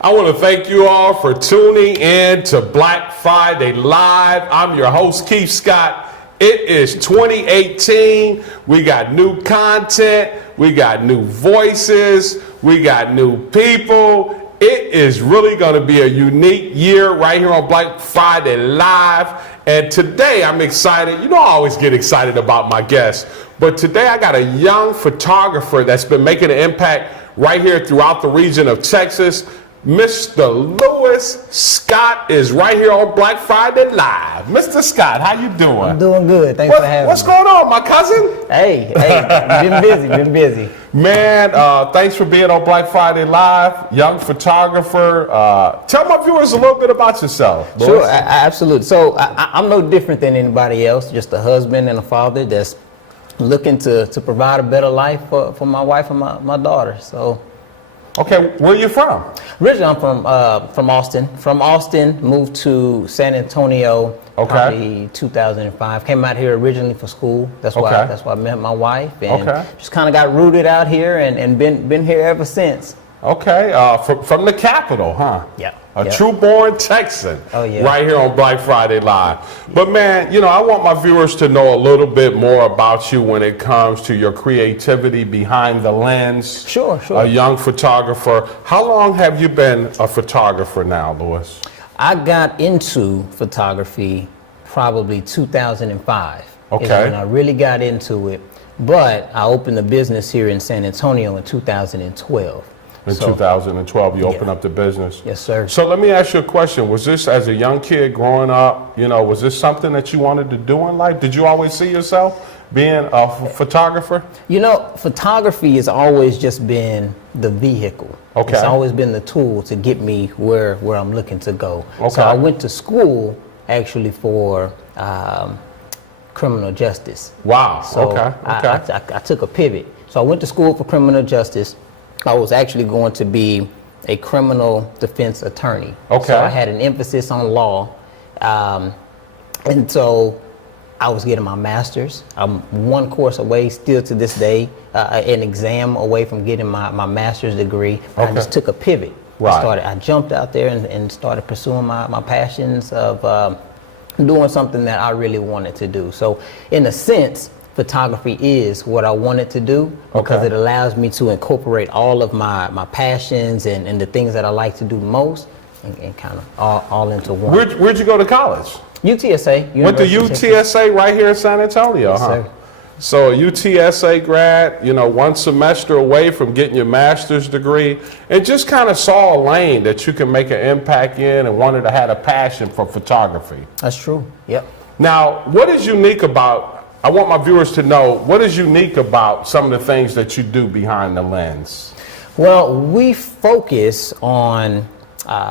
I want to thank you all for tuning in to Black Friday Live. I'm your host, Keith Scott. It is 2018. We got new content. We got new voices. We got new people. It is really going to be a unique year right here on Black Friday Live. And today I'm excited. You know, I always get excited about my guests. But today I got a young photographer that's been making an impact right here throughout the region of Texas. Mr. Lewis Scott is right here on Black Friday Live. Mr. Scott, how you doing? I'm doing good. Thanks for having me. What's going on, my cousin? Hey, been busy. Man, thanks for being on Black Friday Live. Young photographer. Tell my viewers a little bit about yourself, Lewis. Sure, absolutely. So I'm no different than anybody else, just a husband and a father that's looking to provide a better life for my wife and my daughter. So. Okay, where are you from? Originally, I'm from Austin. From Austin, moved to San Antonio, probably 2005. Came out here originally for school. That's why I met my wife, and just kind of got rooted out here, and been here ever since. Okay, from the capital, huh? Yeah. A true-born Texan. Oh, yeah. Right here on Black Friday Live. But man, you know, I want my viewers to know a little bit more about you when it comes to your creativity behind the lens. Sure. A young photographer. How long have you been a photographer now, Lewis? I got into photography probably 2005. Okay. Is when I really got into it. But I opened a business here in San Antonio in 2012. In 2012, you opened up the business. Yes, sir. So let me ask you a question. Was this, as a young kid growing up, you know, was this something that you wanted to do in life? Did you always see yourself being a photographer? You know, photography has always just been the vehicle. Okay. It's always been the tool to get me where I'm looking to go. Okay. So I went to school actually for criminal justice. Wow. So I took a pivot. So I went to school for criminal justice. I was actually going to be a criminal defense attorney. Okay. So I had an emphasis on law. And so I was getting my master's. I'm one course away still to this day, an exam away from getting my master's degree. I just took a pivot. Right. I jumped out there and started pursuing my passions of doing something that I really wanted to do. So in a sense, photography is what I wanted to do because it allows me to incorporate all of my passions and the things that I like to do most and kind of all into one. Where'd you go to college? UTSA. Went to UTSA right here in San Antonio, yes, huh? Sir. So a UTSA grad, you know, one semester away from getting your master's degree, and just kind of saw a lane that you can make an impact in and wanted to have a passion for photography. That's true, yep. Now, what is unique about, I want my viewers to know, what is unique about some of the things that you do behind the lens? Well, we focus on,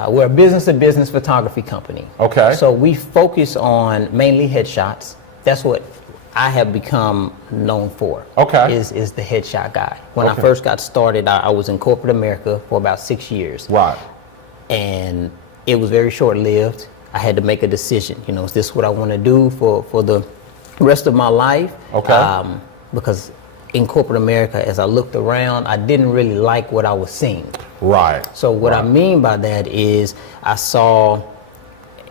we're a business-to-business photography company. Okay. So we focus on mainly headshots. That's what I have become known for. Okay. Is the headshot guy. When I first got started, I was in corporate America for about 6 years. Right. And it was very short-lived. I had to make a decision. You know, is this what I want to do for the rest of my life? Okay. Because in corporate America, as I looked around, I didn't really like what I was seeing. Right. So what I mean by that is I saw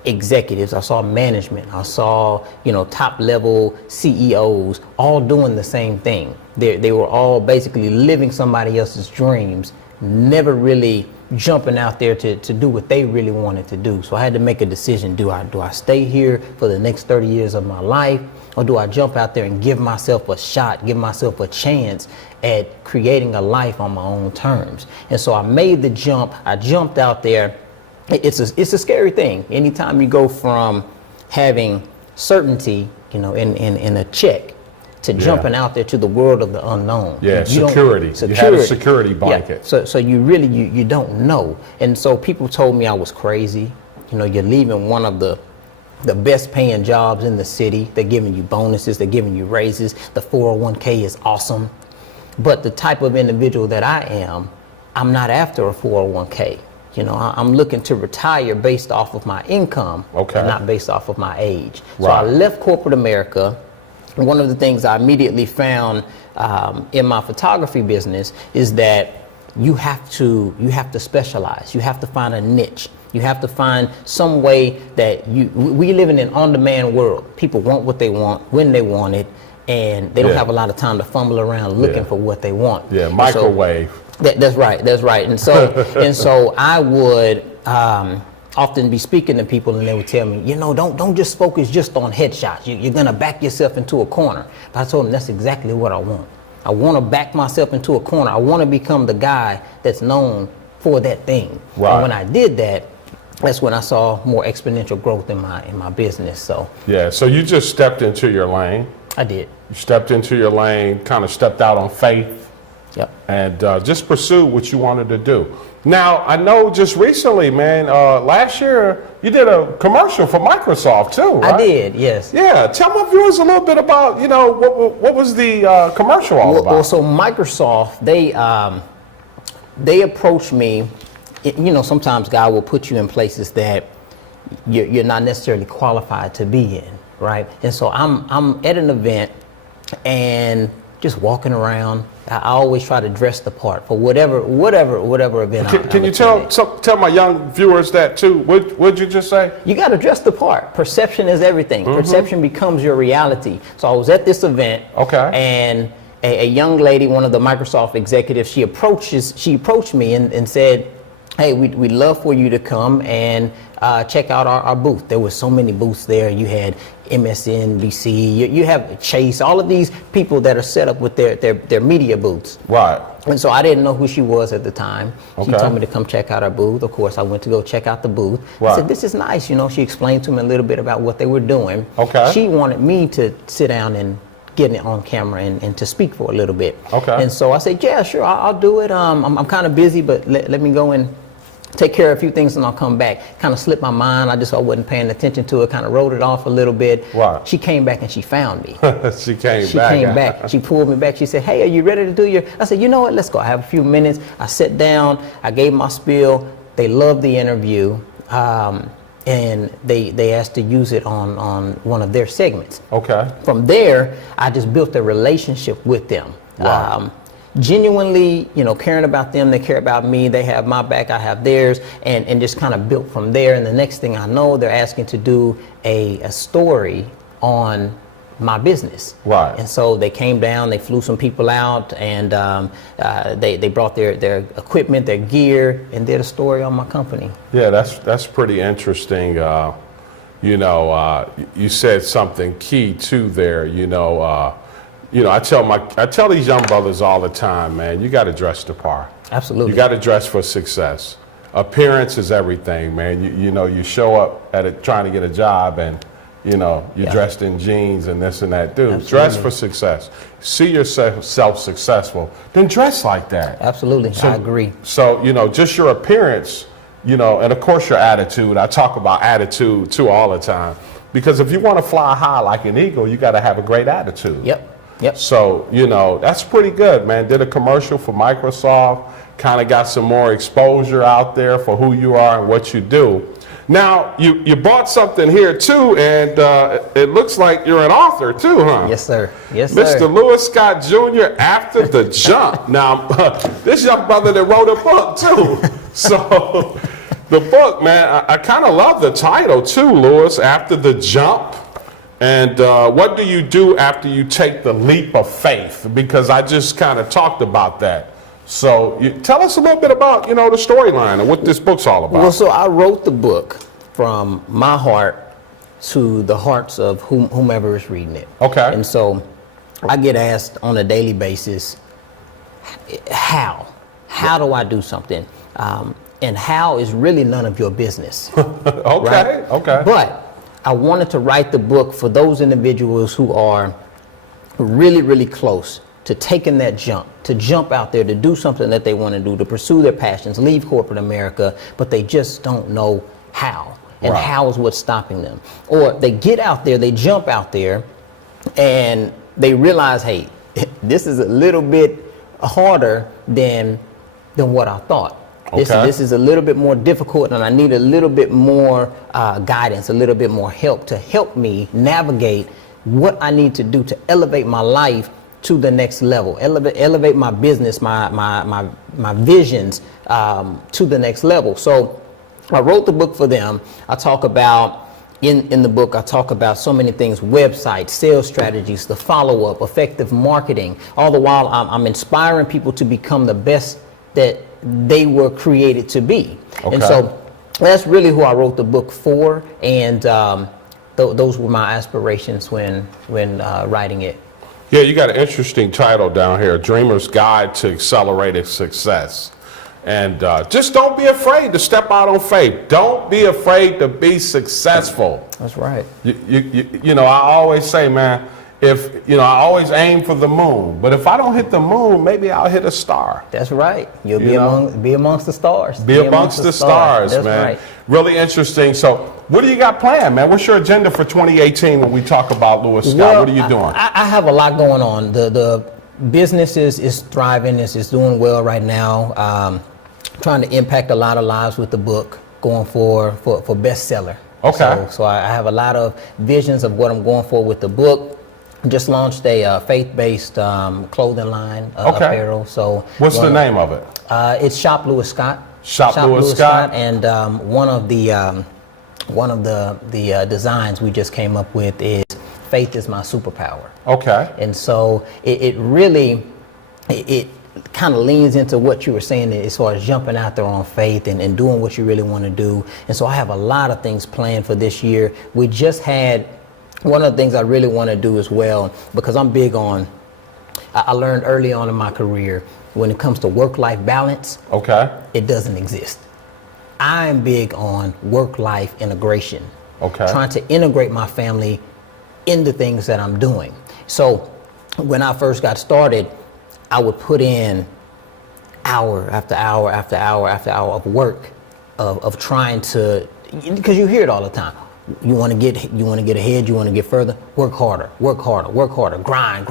executives, I saw management, I saw, you know, top level CEOs all doing the same thing. They were all basically living somebody else's dreams, never really jumping out there to do what they really wanted to do. So I had to make a decision. Do I stay here for the next 30 years of my life, or do I jump out there and give myself a shot, give myself a chance at creating a life on my own terms? And so I made the jump. I jumped out there. It's a scary thing. Anytime you go from having certainty, you know, in a check, to jumping out there to the world of the unknown. Yeah, security. You had a security blanket. Yeah. So you really, you don't know. And so people told me I was crazy. You know, you're leaving one of the best paying jobs in the city. They're giving you bonuses. They're giving you raises. The 401k is awesome. But the type of individual that I am, I'm not after a 401k. You know, I'm looking to retire based off of my income and not based off of my age. So I left corporate America. One of the things I immediately found in my photography business is that you have to specialize. You have to find a niche. You have to find some way that we live in an on-demand world. People want what they want when they want it, and they don't have a lot of time to fumble around looking for what they want. Yeah, microwave. So, that's right. And so I would often be speaking to people, and they would tell me, don't just focus just on headshots. You're gonna back yourself into a corner. But I told them that's exactly what I want. I want to back myself into a corner. I want to become the guy that's known for that thing. Right. And when I did that, that's when I saw more exponential growth in my business. So so you just stepped into your lane. I did. You stepped into your lane, kind of stepped out on faith. Yep. And just pursue what you wanted to do. Now, I know just recently, man, last year, you did a commercial for Microsoft too, right? I did, yes. Yeah, tell my viewers a little bit about, what was the commercial all about? Well, so Microsoft, they approached me. Sometimes God will put you in places that you're not necessarily qualified to be in, right? And so I'm at an event and just walking around. I always try to dress the part for whatever event. Can you tell my young viewers that too? What'd you just say? You got to dress the part. Perception is everything. Mm-hmm. Perception becomes your reality. So I was at this event. Okay. And a young lady, one of the Microsoft executives, she approached me and said, "Hey, we'd love for you to come and check out our booth." There were so many booths there. You had MSNBC, you have Chase, all of these people that are set up with their media booths. Right. And so I didn't know who she was at the time. Okay. She told me to come check out our booth. Of course, I went to go check out the booth. Right. I said, "This is nice." She explained to me a little bit about what they were doing. Okay. She wanted me to sit down and get it on camera and to speak for a little bit. Okay. And so I said, "Yeah, sure, I'll do it. I'm kind of busy, but let me go and take care of a few things and I'll come back." Kind of slipped my mind. I wasn't paying attention to it. Kind of wrote it off a little bit. Right. She came back and she found me. She came back. She pulled me back. She said, "Hey, are you ready to do your?" I said, "You know what? Let's go. I have a few minutes." I sat down. I gave my spiel. They loved the interview. And they asked to use it on one of their segments. Okay. From there, I just built a relationship with them. Wow. Genuinely, caring about them, they care about me, they have my back, I have theirs, and just kind of built from there. And the next thing I know, they're asking to do a story on my business. Right. And so they came down, they flew some people out, and they brought their equipment, their gear, and did a story on my company. Yeah, that's pretty interesting. You said something key too there. I tell these young brothers all the time, man, you got to dress the part. Absolutely. You got to dress for success. Appearance is everything, man. You show up at it trying to get a job and you're dressed in jeans and this and that. Dude, Absolutely. Dress for success. See yourself successful. Then dress like that. Absolutely. So, I agree. So, just your appearance, and of course your attitude. I talk about attitude too all the time. Because if you want to fly high like an eagle, you got to have a great attitude. Yep. So, that's pretty good, man. Did a commercial for Microsoft, kind of got some more exposure out there for who you are and what you do. Now, you bought something here too, and it looks like you're an author too, huh? Yes, sir. Yes, Mr. sir. Lewis Scott Jr., After the Jump. Now, this young brother that wrote a book too. So, the book, man, I kind of love the title too, Lewis, After the Jump. And what do you do after you take the leap of faith? Because I just kind of talked about that. So tell us a little bit about, the storyline and what this book's all about. Well, so I wrote the book from my heart to the hearts of whomever is reading it. Okay. And so I get asked on a daily basis, how do I do something? And how is really none of your business. Okay. Right? Okay. But I wanted to write the book for those individuals who are really, really close to taking that jump, to jump out there, to do something that they want to do, to pursue their passions, leave corporate America, but they just don't know how. And Right. How is what's stopping them. Or they get out there, they jump out there, and they realize, hey, this is a little bit harder than what I thought. This is a little bit more difficult, and I need a little bit more guidance, a little bit more help to help me navigate what I need to do to elevate my life to the next level, elevate my business, my visions to the next level. So I wrote the book for them. I talk about, in the book, I talk about so many things: websites, sales strategies, the follow-up, effective marketing. All the while, I'm inspiring people to become the best that they were created to be. Okay. And so that's really who I wrote the book for, and those were my aspirations when writing it. Yeah, you got an interesting title down here, Dreamer's Guide to Accelerated Success. And just don't be afraid to step out on faith. Don't be afraid to be successful. That's right. You know, I always say, man, I always aim for the moon. But if I don't hit the moon, maybe I'll hit a star. That's right. You'll be amongst the stars. Be amongst the stars, That's man. right. Really interesting. So what do you got planned, man? What's your agenda for 2018 when we talk about Lewis Scott? Well, what are you doing? I have a lot going on. The business is thriving. It's doing well right now. Trying to impact a lot of lives with the book, going for bestseller. Okay. So I have a lot of visions of what I'm going for with the book. Just launched a faith-based clothing line, apparel. So what's the name of it? It's Shop Lewis Scott. Shop Lewis Scott. And one of the designs we just came up with is "Faith is my superpower." Okay. And so it really kind of leans into what you were saying as far as jumping out there on faith and doing what you really want to do. And so I have a lot of things planned for this year. We just had one of the things I really want to do as well, because I'm big on, I learned early on in my career, when it comes to work-life balance, okay, it doesn't exist. I'm big on work-life integration. Okay. Trying to integrate my family in the things that I'm doing. So when I first got started, I would put in hour after hour after hour after hour of work of trying to, because you hear it all the time. You want to get ahead, you want to get further, work harder, grind.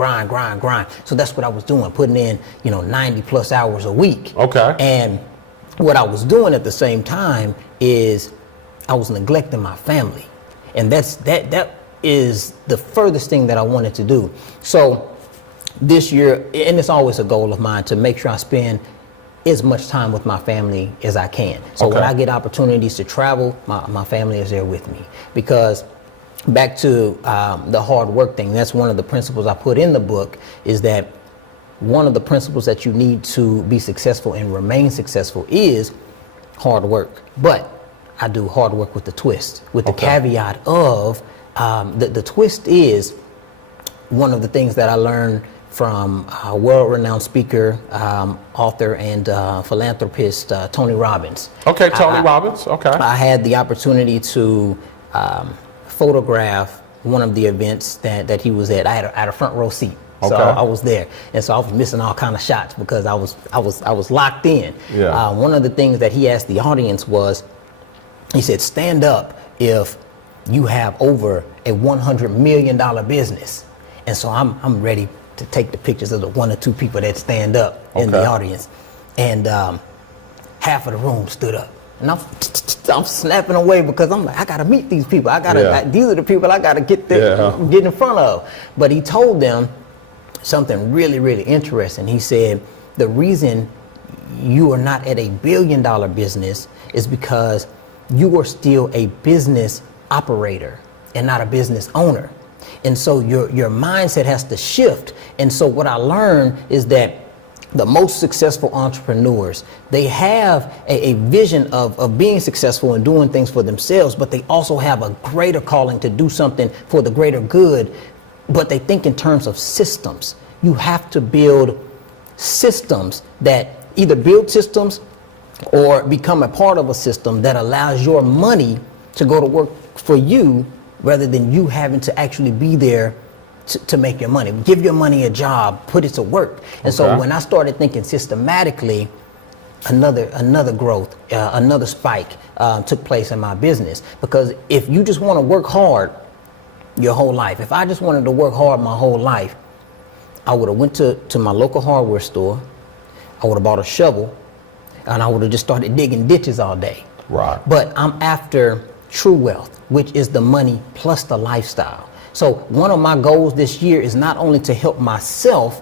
So that's what I was doing, putting in, 90 plus hours a week. Okay. And what I was doing at the same time is I was neglecting my family. And that is the furthest thing that I wanted to do. So this year, and it's always a goal of mine to make sure I spend as much time with my family as I can. So when I get opportunities to travel, my family is there with me. Because back to the hard work thing, that's one of the principles I put in the book, is that one of the principles that you need to be successful and remain successful is hard work. But I do hard work with the twist, with the caveat of the twist is one of the things that I learned from world-renowned speaker, author, and philanthropist Tony Robbins. Okay, Tony Robbins. Okay. I had the opportunity to photograph one of the events that he was at. I had a front row seat, so I was there, and so I was missing all kind of shots because I was locked in. Yeah. One of the things that he asked the audience was, he said, "Stand up if you have over a $100 million business." And so I'm ready to take the pictures of the one or two people that stand up in the audience. And half of the room stood up. And I'm snapping away because I'm like, I gotta meet these people. These are the people I gotta get in front of. But he told them something really, really interesting. He said, the reason you are not at a $1 billion business is because you are still a business operator and not a business owner. And so your mindset has to shift. And so what I learned is that the most successful entrepreneurs, they have a vision of being successful and doing things for themselves, but they also have a greater calling to do something for the greater good. But they think in terms of systems. You have to build systems that either build systems or become a part of a system that allows your money to go to work for you, rather than you having to actually be there to make your money. Give your money a job, put it to work. And so when I started thinking systematically, another growth, another spike took place in my business. Because if you just want to work hard your whole life, if I just wanted to work hard my whole life, I would have went to my local hardware store, I would have bought a shovel, and I would have just started digging ditches all day. Right. But I'm after true wealth, which is the money plus the lifestyle. So one of my goals this year is not only to help myself,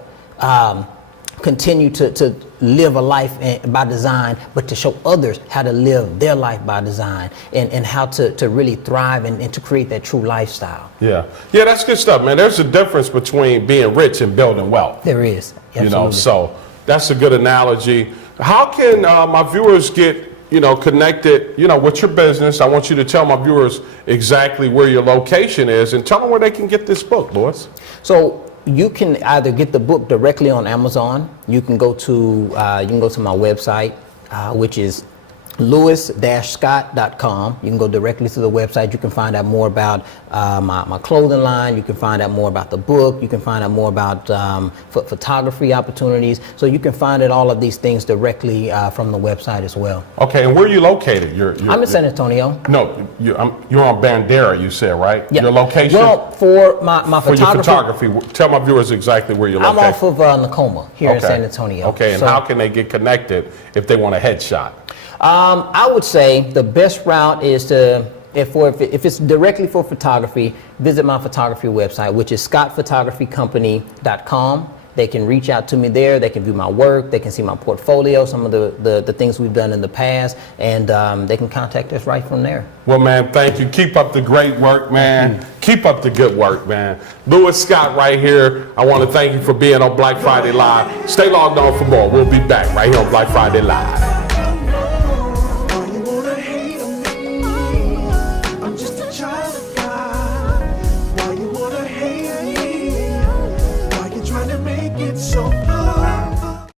continue to live a life by design, but to show others how to live their life by design, and how to really thrive and to create that true lifestyle. Yeah, that's good stuff, man. There's a difference between being rich and building wealth. There is, absolutely. So that's a good analogy. How can my viewers get connected, with your business? I want you to tell my viewers exactly where your location is, and tell them where they can get this book, Louis. So you can either get the book directly on Amazon. You can go to my website, which is louis-scott.com. You can go directly to the website. You can find out more about my clothing line. You can find out more about the book. You can find out more about photography opportunities. So you can find out all of these things directly from the website as well. Okay, and where are you located? I'm in San Antonio. No, you're on Bandera, you said, right? Yeah. Your location? Well, for my for photography. your photography, tell my viewers exactly where you're located. I'm off of Nakoma here in San Antonio. Okay, and so, how can they get connected if they want a headshot? I would say the best route is to, if it's directly for photography, visit my photography website, which is scottphotographycompany.com. They can reach out to me there. They can view my work. They can see my portfolio, some of the things we've done in the past, and they can contact us right from there. Well, man, thank you. Keep up the great work, man. Keep up the good work, man. Louis Scott right here. I want to thank you for being on Black Friday Live. Stay logged on for more. We'll be back right here on Black Friday Live.